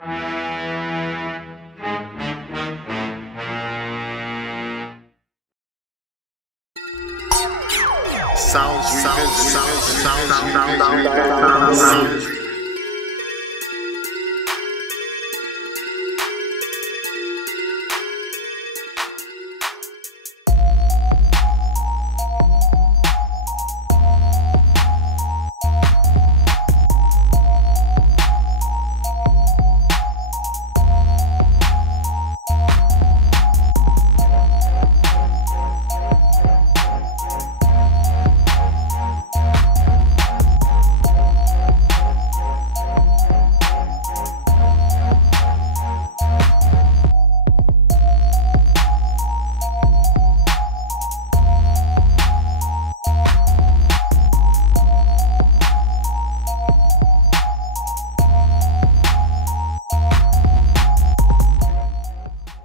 Sounds.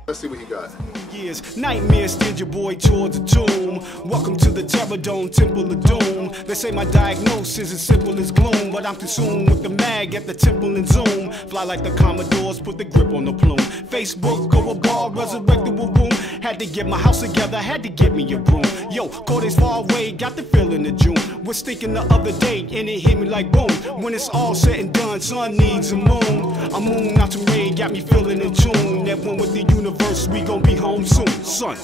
Let's see what he got. Years, nightmares steered your boy towards the tomb. Welcome to the Terror Dome, Temple of Doom. They say my diagnosis is simple as gloom, but I'm consumed with the mag at the temple and Zoom. Fly like the Commodores, put the grip on the plume. Facebook, go a bar, resurrected with room. Had to get my house together, had to get me a broom. Yo, Cody's far away, got the feeling of June. Was thinking the other day, and it hit me like boom. When it's all said and done, sun needs a moon. A moon out to raid, got me feeling in tune. That one with the universe, we gon' be home soon, son.